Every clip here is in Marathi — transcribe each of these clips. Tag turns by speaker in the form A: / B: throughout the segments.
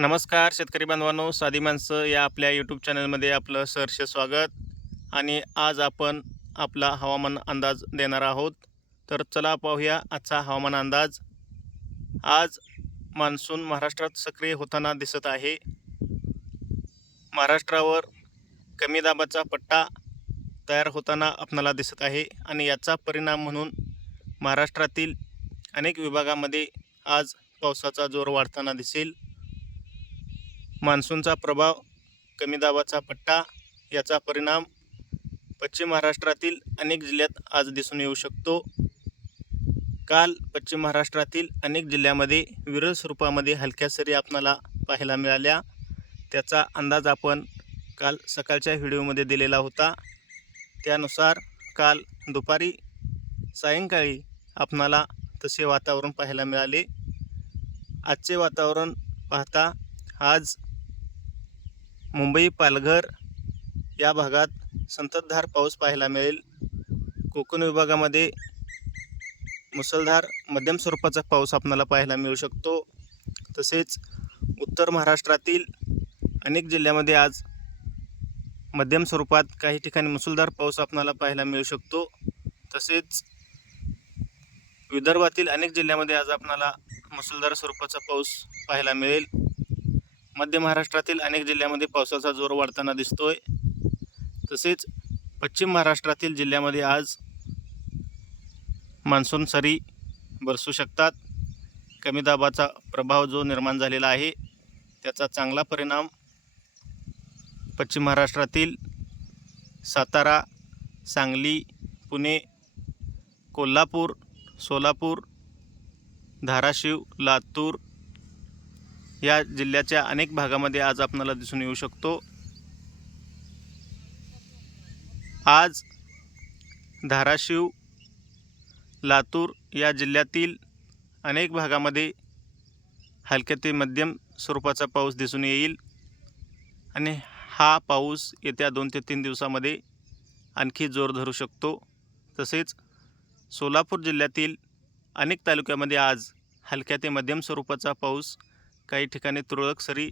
A: नमस्कार शेतकरी बांधवांनो साधी माणसं या आपल्या यूट्यूब चॅनलमध्ये आपलं सहर्ष स्वागत. आणि आज आपण आपला हवामान अंदाज देणार आहोत. तर चला पाहूया आजचा हवामान अंदाज. आज मान्सून महाराष्ट्रात सक्रिय होताना दिसत आहे. महाराष्ट्रावर कमी दाबाचा पट्टा तयार होताना आपणाला दिसत आहे. आणि याचा परिणाम म्हणून महाराष्ट्रातील अनेक विभागामध्ये आज पावसाचा जोर वाढताना दिसेल. मान्सूनचा प्रभाव कमी दाबाचा पट्टा याचा परिणाम पश्चिम महाराष्ट्रातील अनेक जिल्ह्यात आज दिसून येऊ शकतो. काल पश्चिम महाराष्ट्रातील अनेक जिल्ह्यामध्ये विरळ स्वरूपामध्ये हलक्या सरी आपणाला पाहायला मिळाल्या. त्याचा अंदाज आपण काल सकाळच्या व्हिडिओमध्ये दिलेला होता. त्यानुसार काल दुपारी सायंकाळी आपणाला तसे वातावरण पाहायला मिळाले. आजचे वातावरण पाहता आज मुंबई पालघर या भागात संततधार पाऊस पाहायला मिळेल. कोकण विभागामध्ये मुसळधार मध्यम स्वरूपाचा पाऊस आपणाला पाहायला मिळू शकतो. तसेच उत्तर महाराष्ट्रातील अनेक जिल्ह्यामध्ये आज मध्यम स्वरूपात काही ठिकाणी मुसळधार पाऊस आपणाला पाहायला मिळू शकतो. तसेच विदर्भातील अनेक जिल्ह्यामध्ये आज आपणाला मुसळधार स्वरूपाचा पाऊस पाहायला मिळेल. मध्य महाराष्ट्रातील अनेक जिल्ह्यामध्ये पावसाचा जोर वाढताना दिसतोय. तसेच पश्चिम महाराष्ट्रातील जिल्ह्यामध्ये आज मान्सून सरी बरसू शकतात. कमी दाबाचा प्रभाव जो निर्माण झालेला आहे त्याचा चांगला परिणाम पश्चिम महाराष्ट्रातील सातारा सांगली पुणे कोल्हापूर सोलापूर धाराशिव लातूर या जिल्ह्याच्या अनेक भागामध्ये आज आपणाला दिसून येऊ शकतो. आज धाराशिव लातूर या जिल्ह्यातील अनेक भागामध्ये हलक्या ते मध्यम स्वरूपाचा पाऊस दिसून येईल आणि हा पाऊस येत्या दोन ते तीन दिवसामध्ये आणखी जोर धरू शकतो. तसेच सोलापूर जिल्ह्यातील अनेक तालुक्यामध्ये आज हलक्या ते मध्यम स्वरूपाचा पाऊस काही ठिकाणी तुरळक सरी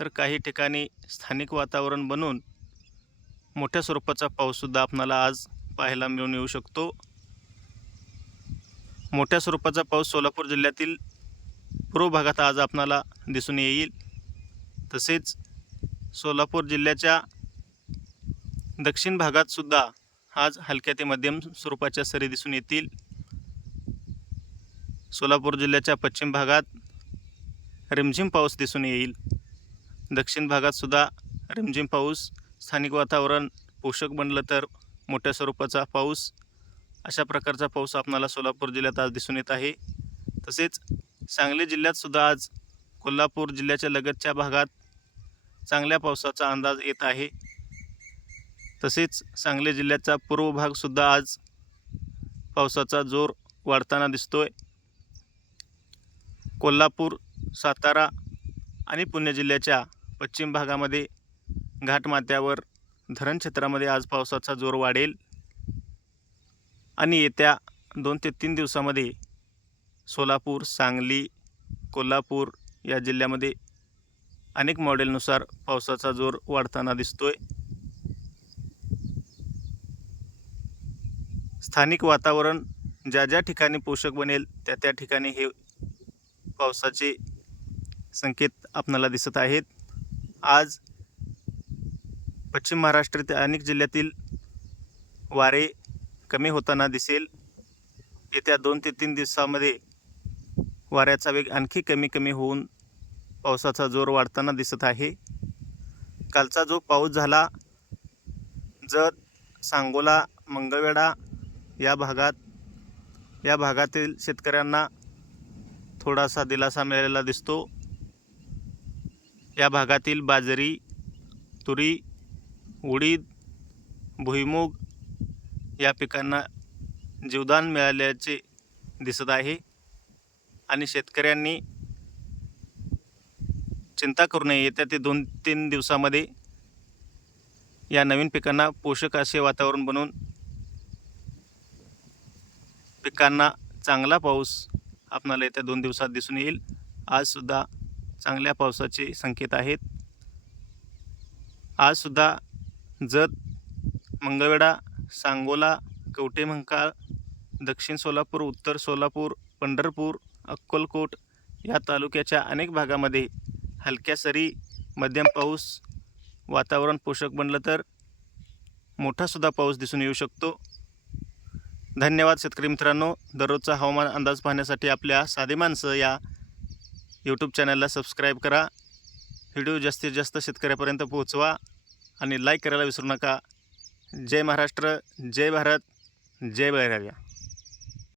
A: तर काही ठिकाणी स्थानिक वातावरण बनून मोठ्या स्वरूपाचा पाऊससुद्धा आपणाला आज पाहायला मिळून येऊ शकतो. मोठ्या स्वरूपाचा पाऊस सोलापूर जिल्ह्यातील पूर्व भागात आज आपणाला दिसून येईल. तसेच सोलापूर जिल्ह्याच्या दक्षिण भागातसुद्धा आज हलक्या ते मध्यम स्वरूपाच्या सरी दिसून येतील. सोलापूर जिल्ह्याच्या पश्चिम भागात रिमझिम पाऊस दिसून येईल. दक्षिण भागातसुद्धा रिमझिम पाऊस. स्थानिक वातावरण पोषक बनलं तर मोठ्या स्वरूपाचा पाऊस. अशा प्रकारचा पाऊस आपणाला सोलापूर जिल्ह्यात आज दिसून येत आहे. तसेच सांगली जिल्ह्यातसुद्धा आज कोल्हापूर जिल्ह्याच्या लगतच्या भागात चांगल्या पावसाचा अंदाज येत आहे. तसेच सांगली जिल्ह्याचा पूर्व भागसुद्धा आज पावसाचा जोर वाढताना दिसतोय. कोल्हापूर सातारा आणि पुणे जिल्ह्याच्या पश्चिम भागामध्ये घाटमाथ्यावर धरण क्षेत्रामध्ये आज पावसाचा जोर वाढेल. आणि येत्या दोन ते तीन दिवसामध्ये सोलापूर सांगली कोल्हापूर या जिल्ह्यामध्ये अनेक मॉडेलनुसार पावसाचा जोर वाढताना दिसतोय. स्थानिक वातावरण ज्या ज्या ठिकाणी पोषक बनेल त्या त्या ठिकाणी हे पावसाचे संकेत आपणाला दिसत आहेत. आज पश्चिम महाराष्ट्रातील अनेक जिल्ह्यातील वारे कमी होताना दिसेल. येत्या दोन ते तीन दिवसामध्ये वाऱ्याचा वेग आणखी कमी कमी होऊन पावसाचा जोर वाढताना दिसत आहे. कालचा जो पाऊस झाला जत सांगोला मंगळवेढा या भागात या भागातील शेतकऱ्यांना थोडासा दिलासा मिळालेला दिसतो. या भागातील बाजरी तुरी उडीद भुईमूग या पिकांना जीवदान मिळाल्याचे दिसत आहे आणि शेतकऱ्यांनी चिंता करू नये. येत्या ते दोन तीन दिवसामध्ये या नवीन पिकांना पोषक असे वातावरण बनवून पिकांना चांगला पाऊस आपणाला येत्या दोन दिवसात दिसून येईल. आजसुद्धा चांगल्या पावसाचे संकेत आहेत. आजसुद्धा जत मंगळवेढा सांगोला कवटेमंकाळ दक्षिण सोलापूर उत्तर सोलापूर पंढरपूर अक्कलकोट या तालुक्याच्या अनेक भागामध्ये हलक्या सरी मध्यम पाऊस वातावरण पोषक बनलं तर मोठासुद्धा पाऊस दिसून येऊ शकतो. धन्यवाद शेतकरी मित्रांनो. दररोजचा हवामान अंदाज पाहण्यासाठी आपल्या साधे माणसं या यूट्यूब चॅनलला सबस्क्राईब करा. व्हिडिओ जास्तीत जास्त शेतकऱ्यापर्यंत पोहोचवा आणि लाईक करायला विसरू नका. जय महाराष्ट्र जय भारत जय बैराग्या